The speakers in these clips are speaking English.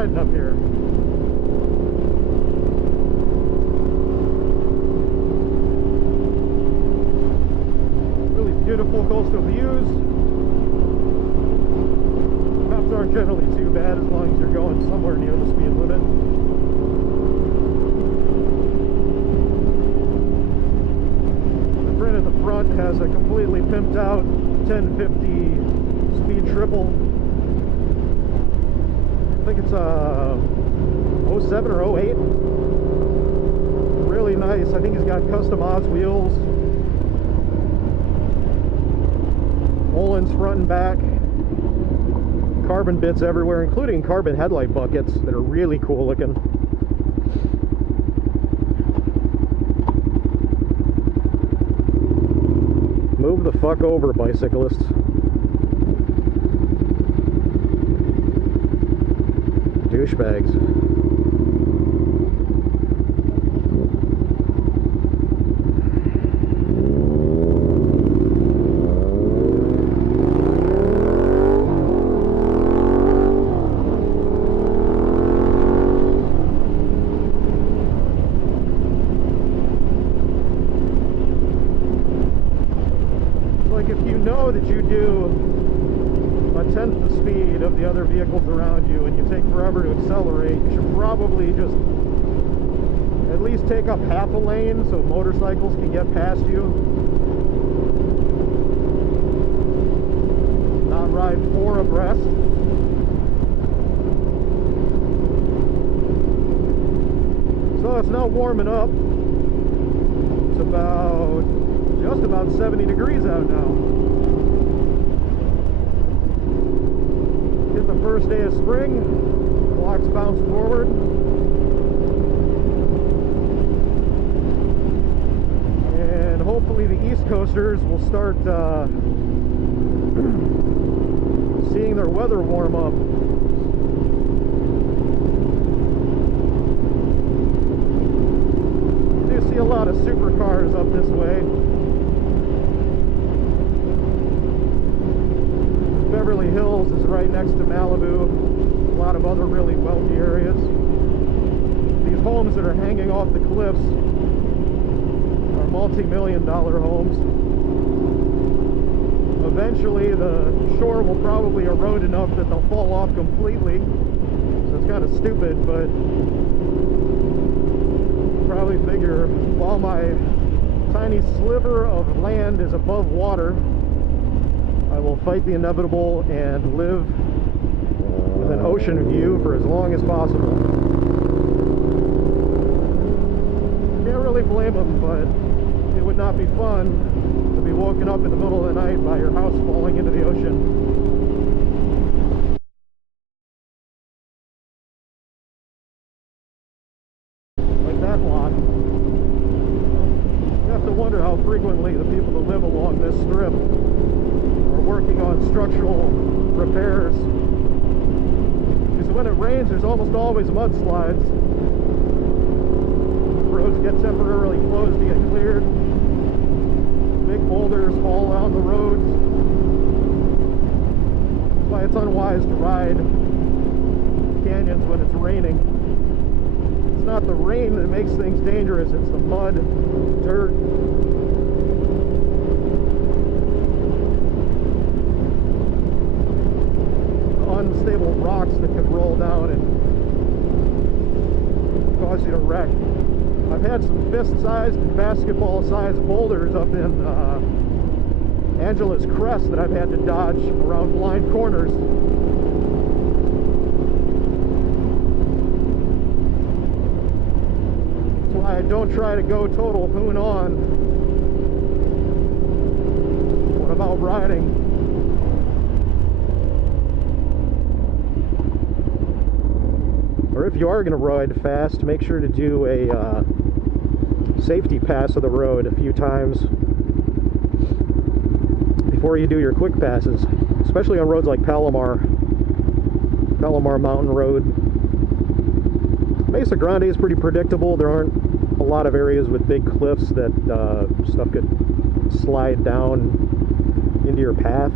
riding up here. Really beautiful coastal views. Cops aren't generally too bad as long as you're going somewhere near the speed limit. The Brin at the front has a completely pimped out 1050 speed triple. I think it's a 07 or 08. Really nice. I think he's got custom Oz wheels. Olin's front and back. Carbon bits everywhere, including carbon headlight buckets that are really cool looking. Move the fuck over, bicyclists. Douchebags. Like if you know that you do a tenth the speed of the other vehicles around you and you take forever to accelerate, you should probably just at least take up half a lane so motorcycles can get past you. Not ride four abreast. So it's now warming up. It's just about 70 degrees out now. Hit the first day of spring, clocks bounce forward. And hopefully the East Coasters will start seeing their weather warm up. I do see a lot of supercars up this way. Beverly Hills is right next to Malibu, a lot of other really wealthy areas. These homes that are hanging off the cliffs are multi-million-dollar homes. Eventually the shore will probably erode enough that they'll fall off completely. So it's kind of stupid, but probably figure while my tiny sliver of land is above water, I will fight the inevitable and live with an ocean view for as long as possible. Can't really blame them, but it would not be fun to be woken up in the middle of the night by your house falling into the ocean. Like that lot. You have to wonder how frequently the people that live along this strip working on structural repairs, because when it rains there's almost always mudslides. Roads get temporarily closed to get cleared. Big boulders fall down the roads. That's why it's unwise to ride canyons when it's raining. It's not the rain that makes things dangerous, it's the mud, dirt, unstable rocks that could roll down and cause you to wreck. I've had some fist-sized and basketball-sized boulders up in Angela's Crest that I've had to dodge around blind corners. That's why I don't try to go total hoon on when I'm out riding. Or if you are going to ride fast, make sure to do a safety pass of the road a few times before you do your quick passes, especially on roads like Palomar Mountain Road. Mesa Grande is pretty predictable. There aren't a lot of areas with big cliffs that stuff could slide down into your path.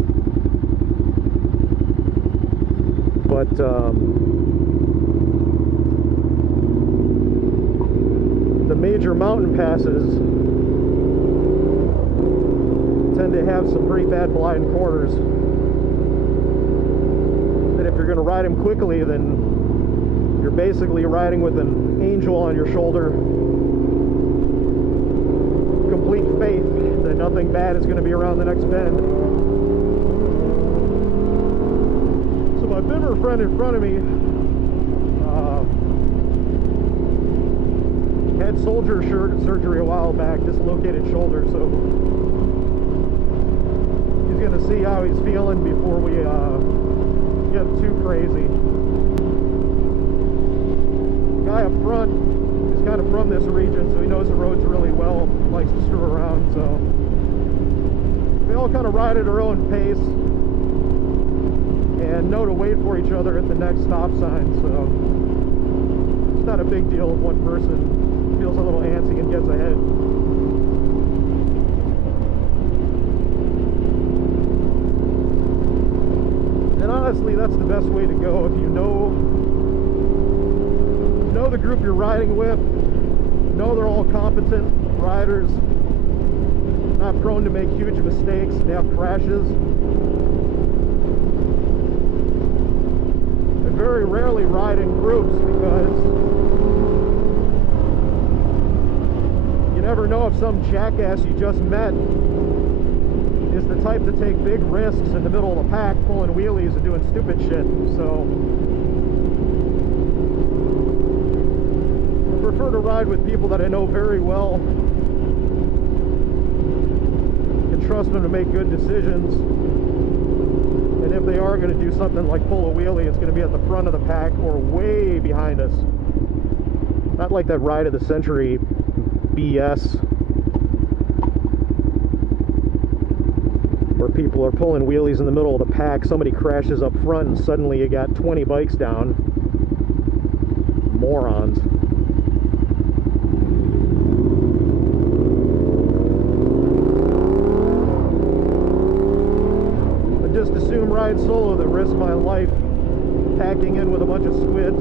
But major mountain passes tend to have some pretty bad blind corners. And if you're going to ride them quickly, then you're basically riding with an angel on your shoulder. Complete faith that nothing bad is going to be around the next bend. So my bimmer friend in front of me had soldier surgery a while back, dislocated shoulder, so he's going to see how he's feeling before we get too crazy. The guy up front is kind of from this region, so he knows the roads really well, likes to screw around, so we all kind of ride at our own pace and know to wait for each other at the next stop sign, so it's not a big deal if one person feels a little antsy and gets ahead. And honestly, that's the best way to go. If you know the group you're riding with, know they're all competent riders, not prone to make huge mistakes and have crashes. And very rarely ride in groups because you never know if some jackass you just met is the type to take big risks in the middle of the pack, pulling wheelies and doing stupid shit. So I prefer to ride with people that I know very well, can trust them to make good decisions, and if they are going to do something like pull a wheelie, it's going to be at the front of the pack or way behind us. Not like that ride of the century BS where people are pulling wheelies in the middle of the pack, somebody crashes up front and suddenly you got 20 bikes down. Morons. I'd just assume ride solo than risk my life packing in with a bunch of squids.